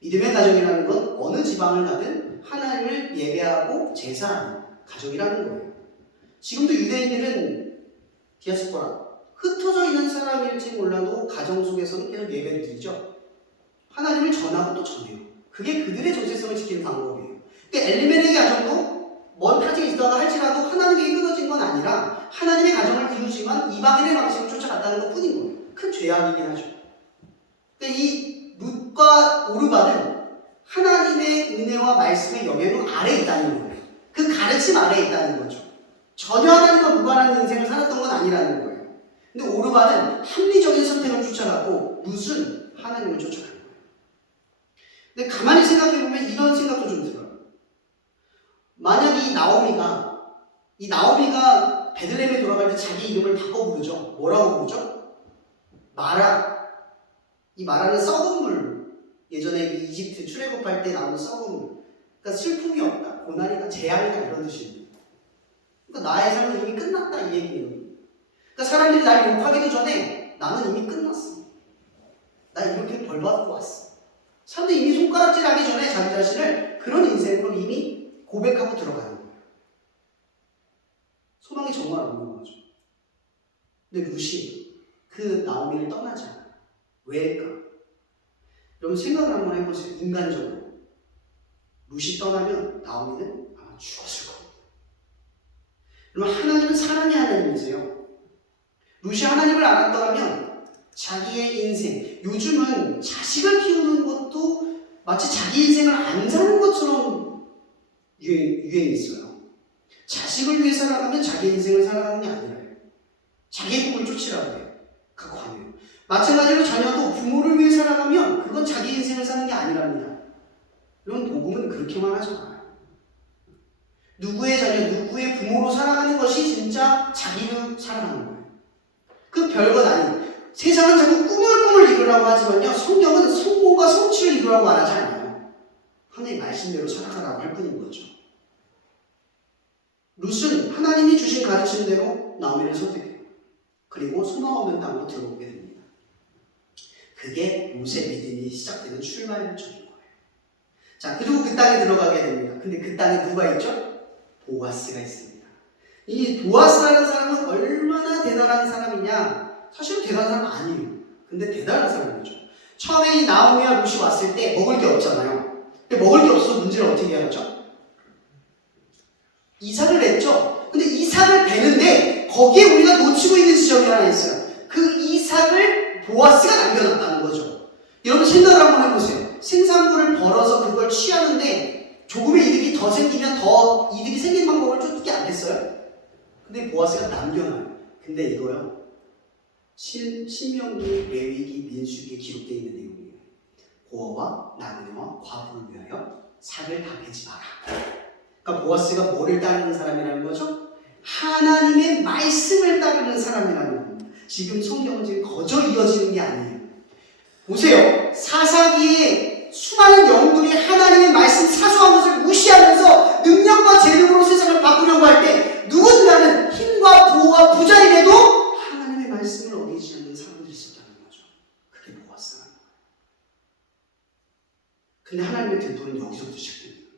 믿음의 가정이라는 건 어느 지방을 가든 하나님을 예배하고 제사하는 가정이라는 거예요. 지금도 유대인들은 디아스포라, 흩어져 있는 사람일지 몰라도 가정 속에서는 계속 예배를 드리죠. 하나님을 전하고 또 전해요. 그게 그들의 정체성을 지키는 방법이에요. 그러니까 엘리멜렉의 가정도 먼 타지에 있다가 할지라도 하나님에게 끊어진 건 아니라 하나님의 가정을 이루지만 이방인의 방식을 쫓아갔다는 것 뿐인 거예요. 큰 죄악이긴 하죠. 그러니까 이 룻과 오르바는 하나님의 은혜와 말씀의 영향 아래에 있다는 거예요. 그 가르침 아래에 있다는 거죠. 전혀 하나님과 무관한 인생을 살았던 건 아니라는 거예요. 근데 오르바는 합리적인 선택을 쫓아갔고 룻은 하나님을 쫓아간 거예요. 근데 가만히 생각해보면 이런 생각도 좀 들어요. 만약 이 나오미가 베들레헴에 돌아갈 때 자기 이름을 바꿔 부르죠. 뭐라고 부르죠? 마라. 이 마라는 썩은 물. 예전에 이집트 출애굽할 때 나오는 썩은 물. 그러니까 슬픔이 없다, 고난이다, 재앙이다 이런 뜻입니다. 그러니까 나의 삶은 이미 끝났다 이 얘기예요. 그러니까 사람들이 날 욕하기도 전에 나는 이미 끝났어. 나 이렇게 벌받고 왔어. 사람들이 이미 손가락질하기 전에 자기 자신을 그런 인생으로 이미 고백하고 들어가는 거예요. 소망이 정말 없는 거죠. 근데 룻이 그 나오미를 떠나지 않아요. 왜일까? 여러분 생각을 한번 해보세요. 인간적으로 룻이 떠나면 나오미는 아마 죽었을 겁니다. 그러면 하나님은 사랑의 하나님이세요. 룻이 하나님을 알았더라면 자기의 인생, 요즘은 자식을 키우는 것도 마치 자기 인생을 안 사는 것처럼 유행이 있어요. 자식을 위해 살아가면 자기 인생을 살아가는 게 아니라요. 자기의 꿈을 쫓으라고 해요. 그 관해요. 마찬가지로 자녀도 부모를 위해 살아가면 그건 자기 인생을 사는 게 아니랍니다. 이런 복음은 그렇게만 하지 않아요. 누구의 자녀, 누구의 부모로 살아가는 것이 진짜 자기를 살아가는 거예요. 그 별것 아닌, 세상은 자꾸 꿈을 이루라고 하지만요, 성경은 성공과 성취를 이루라고 말하지 않아요. 하나님의 말씀대로 살아가라고 할 뿐인 거죠. 룻은 하나님이 주신 가르침대로 나오미를 선택해요. 그리고 소망 없는 땅으로 들어오게 됩니다. 그게 룻의 믿음이 시작되는 출발점인 거예요. 자, 그리고 그 땅에 들어가게 됩니다. 근데 그 땅에 누가 있죠? 보아스가 있습니다. 이 보아스라는 사람은 얼마나 대단한 사람이냐? 사실은 대단한 사람 아니에요. 근데 대단한 사람이죠. 처음에 이 나오미와 룻이 왔을 때 먹을 게 없잖아요. 근데 먹을 게 없어서 문제를 어떻게 하죠? 이삭을 냈죠. 근데 이삭을 베는데 거기에 우리가 놓치고 있는 지점이 하나 있어요. 그 이삭을 보아스가 남겨놨다는 거죠. 여러분 생각을 한번 해보세요. 생산물을 벌어서 그걸 취하는데 조금의 이득이 더 생기면 더 이득이 생기는 방법을 쫓지 않겠어요? 근데 보아스가 남겨놔요. 근데 이거요, 신명기, 레위기, 민수기에 기록되어 있는 내용이에요. 고아와 나그네와 과부를 위하여 삭을 다 베지 마라. 그러니까 보아스가 뭐를 따르는 사람이라는 거죠? 하나님의 말씀을 따르는 사람이라는 겁니다. 지금 성경은 지금 거저 이어지는 게 아니에요. 보세요. 사사기에 수많은 영웅들이 하나님의 말씀 사소한 것을 무시하면서 능력과 재능으로 세상을 바꾸려고 할 때 누군가는 힘과 부와 부자에게도 하나님의 말씀을 어기지 않는 사람들이 있었다는 거죠. 그게 보아스라는 거예요. 근데 하나님의 등도는 여기서부터 시작됩니다.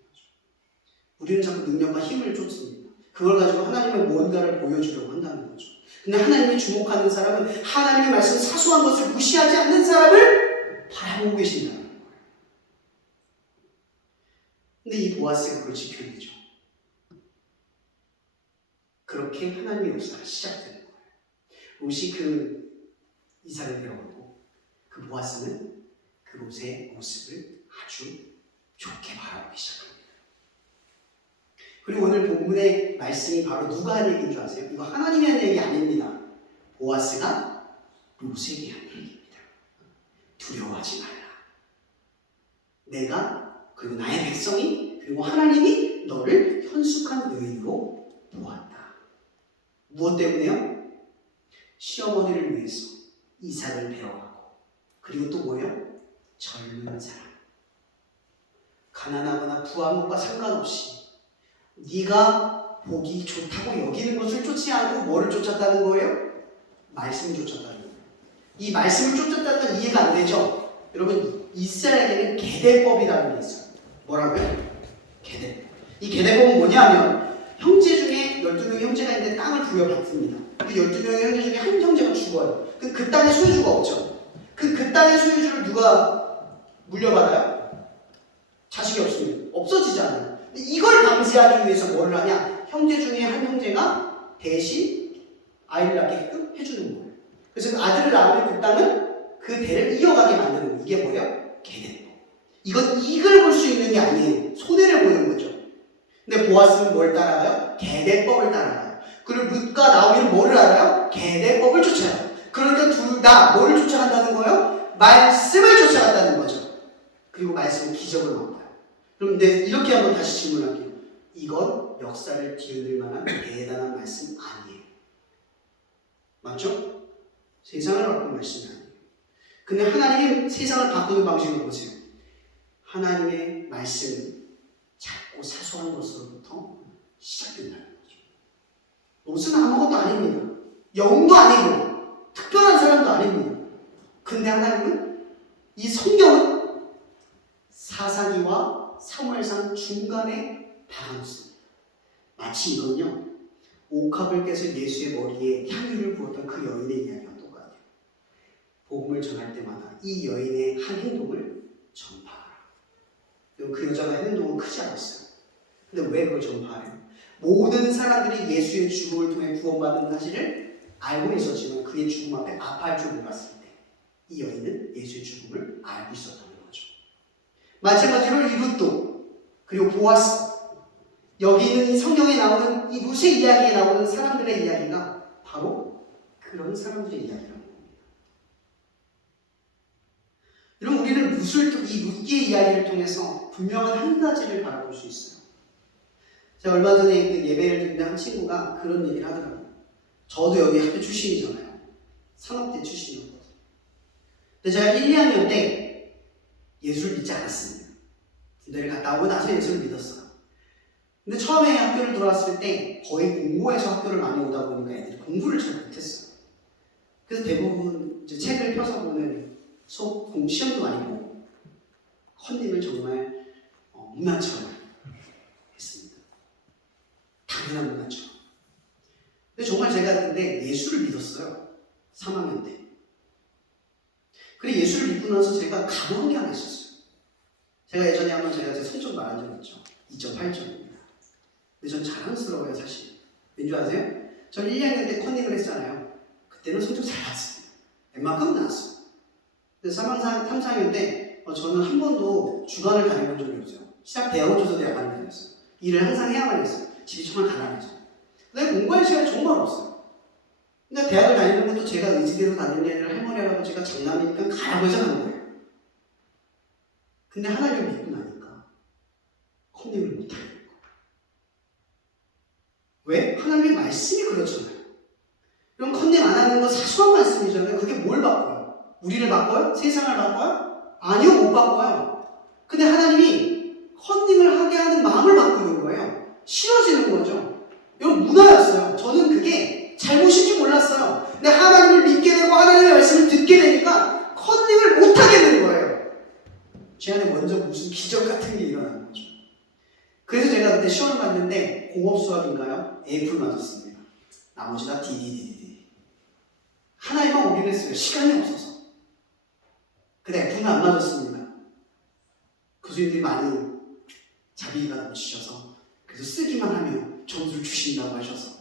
우리는 자꾸 능력과 힘을 쫓습니다. 그걸 가지고 하나님의 뭔가를 보여주려고 한다는 거죠. 근데 하나님이 주목하는 사람은 하나님의 말씀 사소한 것을 무시하지 않는 사람을 바라보고 계신다는 거예요. 근데 이 보아스가 그걸 지켜내죠. 그렇게 하나님의 역사가 시작되는 거예요. 롯이 그 이삭을 데려오고 그 보아스는 그 롯의 모습을 아주 좋게 바라보기 시작합니다. 그리고 오늘 본문의 말씀이 바로 누가 한 얘기인 줄 아세요? 이거 하나님이 한 얘기 아닙니다. 보아스가 롯에게 한 얘기입니다. 두려워하지 말라. 내가 그리고 나의 백성이 그리고 하나님이 너를 현숙한 여인으로 보았다. 무엇 때문에요? 시어머니를 위해서 이삭을 배워가고 그리고 또 뭐예요? 젊은 사람. 가난하거나 부한 것과 상관없이 네가 보기 좋다고 여기는 것을 쫓지 않고 뭐를 쫓았다는 거예요? 말씀을 쫓았다는 거예요. 이 말씀을 쫓았다는 건 이해가 안 되죠? 여러분 이스라엘에게는 계대법이라는 게 있어요. 뭐라고요? 계대법. 이 계대법은 뭐냐면 형제 중에 12명의 형제가 있는데 땅을 부여받습니다. 그 12명의 형제 중에 한 형제가 죽어요. 그 땅의 소유주가 없죠. 그 땅의 소유주를 누가 물려받아요? 자식이 없으면 없어지잖아요. 근데 이걸 방지하기 위해서 뭐를 하냐? 형제 중에 한 형제가 대신 아이를 낳게끔 해주는 거예요. 그래서 그 아들을 낳으면 그 땅은 그 대를 이어가게 만드는 거예요. 이게 뭐예요? 계대법. 이건 이익을 볼 수 있는 게 아니에요. 손해를 보는 거죠. 근데 보아스는 뭘 따라가요? 계대법을 따라가요. 그리고 룻과 나오미는 뭐를 알아요? 계대법을 쫓아요. 그러니까 둘 다 뭐를 쫓아간다는 거예요? 말씀을 쫓아간다는 거죠. 그리고 말씀은 기적을 맛봐요. 그럼 근데 이렇게 한번 다시 질문할게요. 이건 역사를 뒤흔들 만한 대단한 말씀 아니에요. 맞죠? 세상을 바꾸는 말씀이 아니에요. 근데 하나님이 세상을 바꾸는 방식을 보세요. 하나님의 말씀은 작고 사소한 것으로부터 시작된다는 거죠. 롯은 아무것도 아닙니다. 영도 아니고 특별한 사람도 아닙니다. 근데 하나님은 이 성경은 사사기와 사무엘상 중간에 박아놓습니다. 마치 이건요 옥합을 깨서 예수의 머리에 향유를 부었던 그 여인의 이야기와 똑같아요. 복음을 전할 때마다 이 여인의 한 행동을 전파하라. 그 여자가 한 행동은 크지 않았어요. 근데 왜 그걸 전파해요? 모든 사람들이 예수의 죽음을 통해 구원받은 사실을 알고 있었지만 그의 죽음 앞에 아파할 줄 몰랐을 때 이 여인은 예수의 죽음을 알고 있었다는 거죠. 마찬가지로 이 룻도 그리고 보아스 여기 있는 이 성경에 나오는 이 룻의 이야기에 나오는 사람들의 이야기가 바로 그런 사람들의 이야기라는 겁니다. 여러분 우리는 이 룻의 이야기를 통해서 분명한 한 가지를 바라볼 수 있어요. 제가 얼마 전에 그 예배를 듣는데 한 친구가 그런 얘기를 하더라고요. 저도 여기 학교 출신이잖아요. 산업대 출신이었거든요. 근데 제가 1, 2학년 때 예수를 믿지 않았습니다. 군대를 갔다 오고 나서 예수를 믿었어요. 근데 처음에 학교를 들어왔을 때 거의 공고해서 학교를 많이 오다 보니까 애들이 공부를 잘 못했어요. 그래서 대부분 이제 책을 펴서 보는 수업 시험도 많이 보고 컨닝을 정말 문화처럼 했습니다. 당연한 문화처럼. 근데 정말 제가 근데 예수를 믿었어요. 3학년 때. 그리고 예수를 믿고 나서 제가 감화한 게 하나 있었어요. 제가 예전에 한번 제가 제 성적 말한 적 있죠. 2.8점입니다. 근데 전 자랑스러워요 사실. 왠지 아세요? 전 1, 2학년 때 컨닝을 했잖아요. 그때는 성적 잘 나왔어요. 웬만큼 나왔어요. 근데 3, 4학년 때 저는 한 번도 주간을 다녀본 적이 없어요. 시작 대학원 줘서 대학원을 다녔어요. 일을 항상 해야만 했어요. 집이 정말 가난해서. 근데 공부할 시간이 정말 없어요. 근데 대학을 다니는 것도 제가 의지대로 다니는 게 아니라 할머니 할아버지가 장남이니까 가라고 해서 가는 거예요. 근데 하나님을 믿고 나니까 컨닝을 못하는 거예요. 왜? 하나님의 말씀이 그렇잖아요. 그럼 컨닝 안 하는 건 사소한 말씀이잖아요. 그게 뭘 바꿔요? 우리를 바꿔요? 세상을 바꿔요? 아니요, 못 바꿔요. 근데 하나님이 컨닝을 하게 하는 마음을 바꾸는 거예요. 싫어지는 거죠. 이건 문화였어요. 저는 그게 잘못인 줄 몰랐어요. 근데 하나님을 믿게 되고 하나님의 말씀을 듣게 되니까 컨닝을 못하게 되는 거예요. 제 안에 먼저 무슨 기적 같은 게 일어나는 거죠. 그래서 제가 그때 시험을 봤는데 공업수학인가요? A풀 맞았습니다. 나머지 다 DDDD. 하나에만 오기로 했어요. 시간이 없어서. 근데 F는 안 맞았습니다. 교수님들이 많이 자비가 넘치셔서 그래서 쓰기만 하면 점수를 주신다고 하셔서.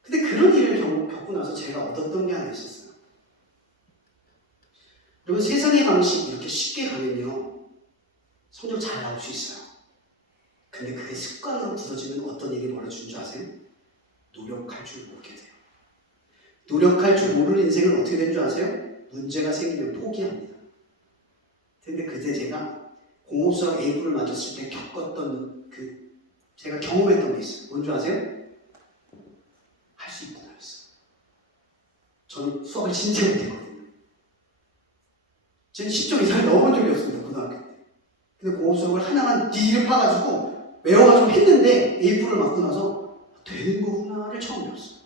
근데 그런 일을 겪고 나서 제가 얻었던 게 하나 있었어요. 여러분 세상의 방식 이렇게 쉽게 가면요 성적 잘 나올 수 있어요. 근데 그게 습관으로 굳어지면 어떤 일이 벌어지는 줄 아세요? 노력할 줄 모르게 돼요. 노력할 줄 모르는 인생은 어떻게 되는 줄 아세요? 문제가 생기면 포기합니다. 근데 그때 제가 공업사업 A부를 맡았을 때 겪었던 제가 경험했던 게 있어요. 뭔 줄 아세요? 할 수 있구나 했어요. 저는 수학을 진짜 못했거든요. 저는 10점 이상을 넣어본 적이 없습니다. 고등학교 때. 근데 공업수업을 하나만 뒤를 파가지고 외워가지고 했는데 A부를 맡고 나서 되는 거구나를 처음 배웠어요.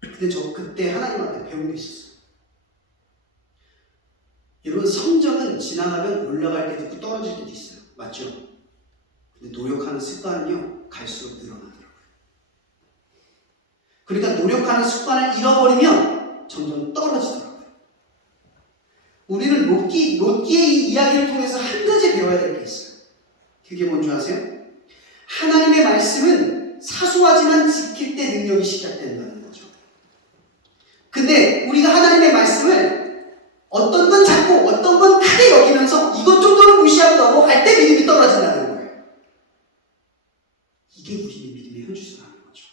근데 저 그때 하나님한테 배운 게 있었어요. 여러분, 성적은 지나가면 올라갈 때도 있고 떨어질 때도 있어요. 맞죠? 근데 노력하는 습관은요, 갈수록 늘어나더라고요. 그러니까 노력하는 습관을 잃어버리면 점점 떨어지더라고요. 우리는 롯기의 이야기를 통해서 한 가지 배워야 될 게 있어요. 그게 뭔지 아세요? 하나님의 말씀은 사소하지만 지킬 때 능력이 시작된다는 거죠. 근데 우리가 하나님의 말씀을 어떤 건 작고 어떤 건 크게 여기면서 이것 정도는 무시하고 넘어갈 때 믿음이 떨어진다는 거예요. 이게 우리의 믿음의 현주소라는 거죠.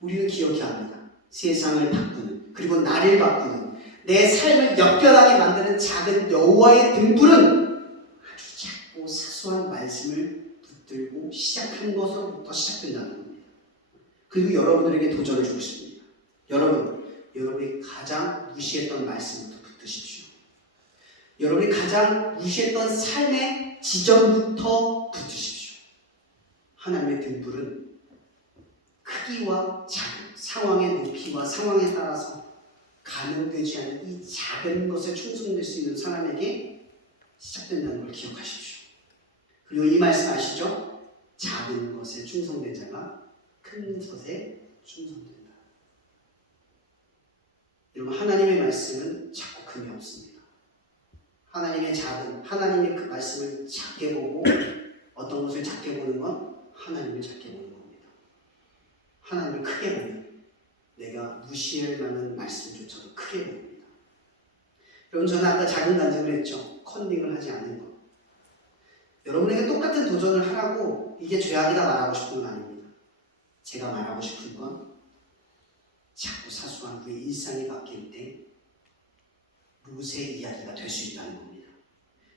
우리는 기억해야 합니다. 세상을 바꾸는, 그리고 나를 바꾸는, 내 삶을 역변하게 만드는 작은 여호와의 등불은 아주 작고 사소한 말씀을 붙들고 시작한 것으로부터 시작된다는 겁니다. 그리고 여러분들에게 도전을 주고 싶습니다. 여러분이 가장 무시했던 말씀부터 붙드십시오. 여러분이 가장 무시했던 삶의 지점부터 붙으십시오. 하나님의 등불은 크기와 작은 상황의 높이와 상황에 따라서 가늠되지 않는 이 작은 것에 충성될 수 있는 사람에게 시작된다는 걸 기억하십시오. 그리고 이 말씀 아시죠? 작은 것에 충성된 자가 큰 것에 충성된다. 여러분, 하나님의 말씀은 작고 금이 없습니다. 하나님의 그 말씀을 작게 보고 어떤 것을 작게 보는 건 하나님을 작게 보는 겁니다. 하나님을 크게 보면 내가 무시할 만한 말씀조차도 크게 봅니다. 여러분, 저는 아까 작은 간증을 했죠. 컨닝을 하지 않는 것. 여러분에게 똑같은 도전을 하라고 이게 죄악이다 말하고 싶은 건 아닙니다. 제가 말하고 싶은 건 자꾸 사소한 우리의 일상이 바뀔 때 루세 이야기가 될 수 있다는 겁니다.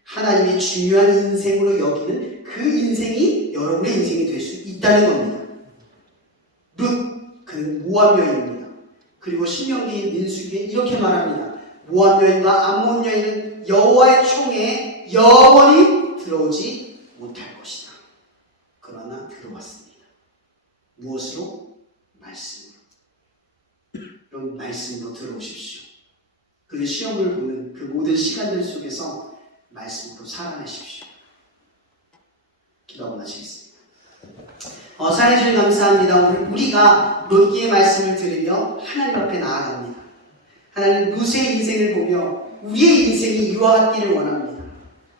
하나님이 중요한 인생으로 여기는 그 인생이 여러분의 인생이 될 수 있다는 겁니다. 룻, 그는 모압 여인입니다. 그리고 신명기 민수기에 이렇게 말합니다. 모압 여인과 암몬 여인은 여호와의 총에 영원히 들어오지 못할 것이다. 그러나 들어왔습니다. 무엇으로? 말씀으로. 여러분, 말씀으로 들어오십시오. 그리고 시험을 보는 그 모든 시간들 속에서 말씀으로 살아내십시오. 기도하고 마치겠습니다. 사랑해 주님 감사합니다. 오늘 우리가 롯기의 말씀을 들으며 하나님 앞에 나아갑니다. 하나님, 롯의 인생을 보며 우리의 인생이 이와 같기를 원합니다.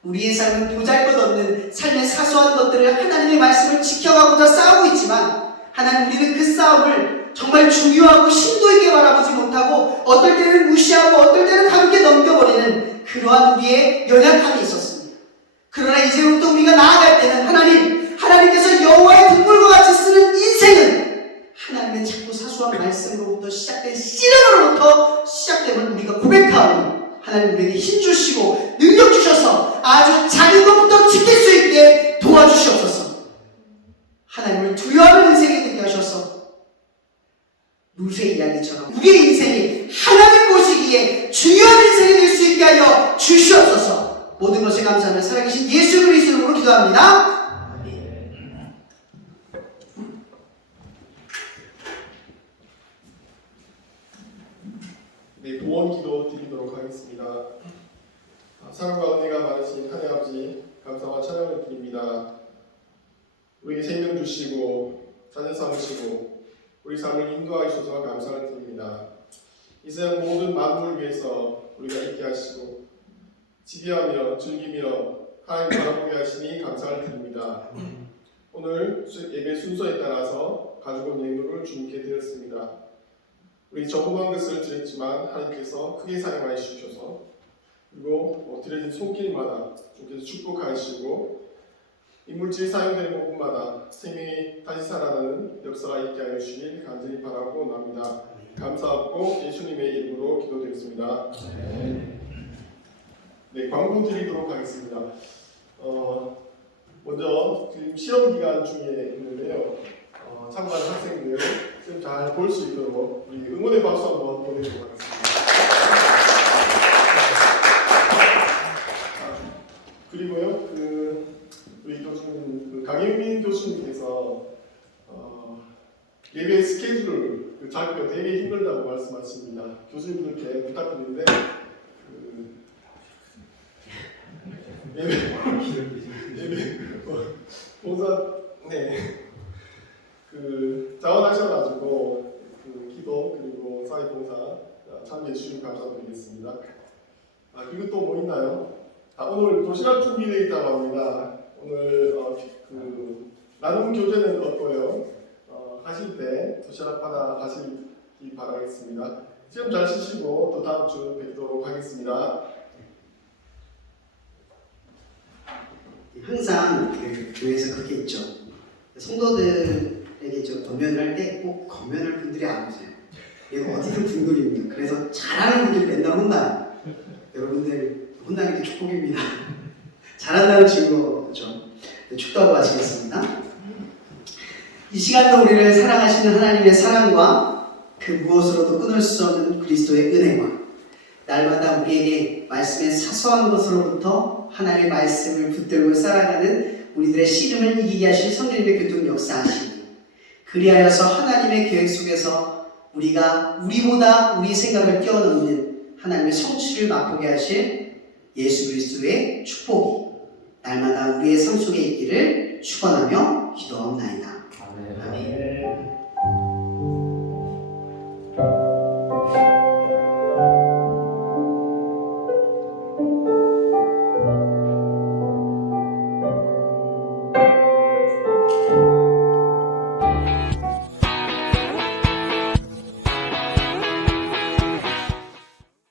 우리의 삶은 보잘것없는 삶의 사소한 것들을 하나님의 말씀을 지켜가고자 싸우고 있지만, 하나님, 우리는 그 싸움을 정말 중요하고 심도 있게 바라보지 못하고 어떨 때는 무시하고 어떨 때는 가볍게 넘겨버리는 그러한 우리의 연약함이 있었습니다. 그러나 이제부터 우리가 나아갈 때는 하나님께서 여호와의 등불과 같이 쓰는 인생은 하나님의 작고 사소한 말씀으로부터 시작된 씨름으로부터 시작됨을 우리가 고백하오니, 하나님 우리에게 힘 주시고 능력 주셔서 아주 작은 것부터 지킬 수 있게 도와주시옵소서. 하나님을 두려워하는 인생이 되게 하셔서 룻의 이야기처럼 우리의 인생이 하나님 보시기에 중요한 인생이 될 수 있게 하여 주시옵소서. 모든 것에 감사하며 살아계신 예수 그리스도의 이름으로 기도합니다. 네, 도원 기도 드리도록 하겠습니다. 사랑과 은혜가 많으신 하나님 아버지, 감사와 찬양을 드립니다. 우리에게 생명 주시고 자녀 삼으시고 우리 삶을 인도하여 주셔서 감사를 드립니다. 이 세상 모든 만물을 위해서 우리가 있게 하시고 지배하며 즐기며 하나님 바라보게 하시니 감사를 드립니다. 오늘 예배 순서에 따라서 가지고 온 예물을 주님께 드렸습니다. 우리 저금한 것을 드렸지만 하나님께서 크게 사용하여 주셔서, 그리고 드려진 손길마다 주께서 축복하시고 인물질이 사용되는 곳마다 생명이 다시 살아나는 역사가 있게 하여 주시길 간절히 바라고 납니다. 감사하고 예수님의 이름으로 기도드리겠습니다. 네, 광고 드리도록 하겠습니다. 먼저 지금 시험 기간 중에 있는데요. 참가하는 학생들 좀 잘 볼 수 있도록 우리 응원의 박수 한번 보내도록 하겠습니다. 그리고요, 우리 교수님, 강영민 교수님께서 예배 스케줄을 잡기가 되게 힘들다고 말씀하십니다. 교수님들께 부탁드리는데 예배 봉사 자원하셔가지고 기도 그리고 사회 봉사 참여해 주시면 감사드리겠습니다. 그리고 또 뭐 있나요? 오늘 도시락 준비되어 있다고 합니다. 오늘 나눔 교재는 없고요. 가실 때 도시락 받아 가시기 바라겠습니다. 시험 잘 치시고 또 다음 주 뵙도록 하겠습니다. 항상 교회에서 그렇게 있죠. 성도들에게 권면을 할 때 꼭 권면을 분들이 안 오세요. 얘가 어디든 분들입니다. 그래서 잘하는 분들이 맨날 혼나요. 여러분들 혼나는 게 축복입니다. 잘한다는 친구죠. 축도하고 마치겠습니다. 이 시간도 우리를 사랑하시는 하나님의 사랑과 그 무엇으로도 끊을 수 없는 그리스도의 은혜와 날마다 우리에게 말씀의 사소한 것으로부터 하나님의 말씀을 붙들고 살아가는 우리들의 씨름을 이기게 하실 성령님의 교통 역사하시니 그리하여서 하나님의 계획 속에서 우리가 우리보다 우리 생각을 뛰어넘는 하나님의 성취를 맛보게 하실 예수 그리스도의 축복이 날마다 우리의 삶 속에 있기를 축원하며 기도하옵나이다. 아멘.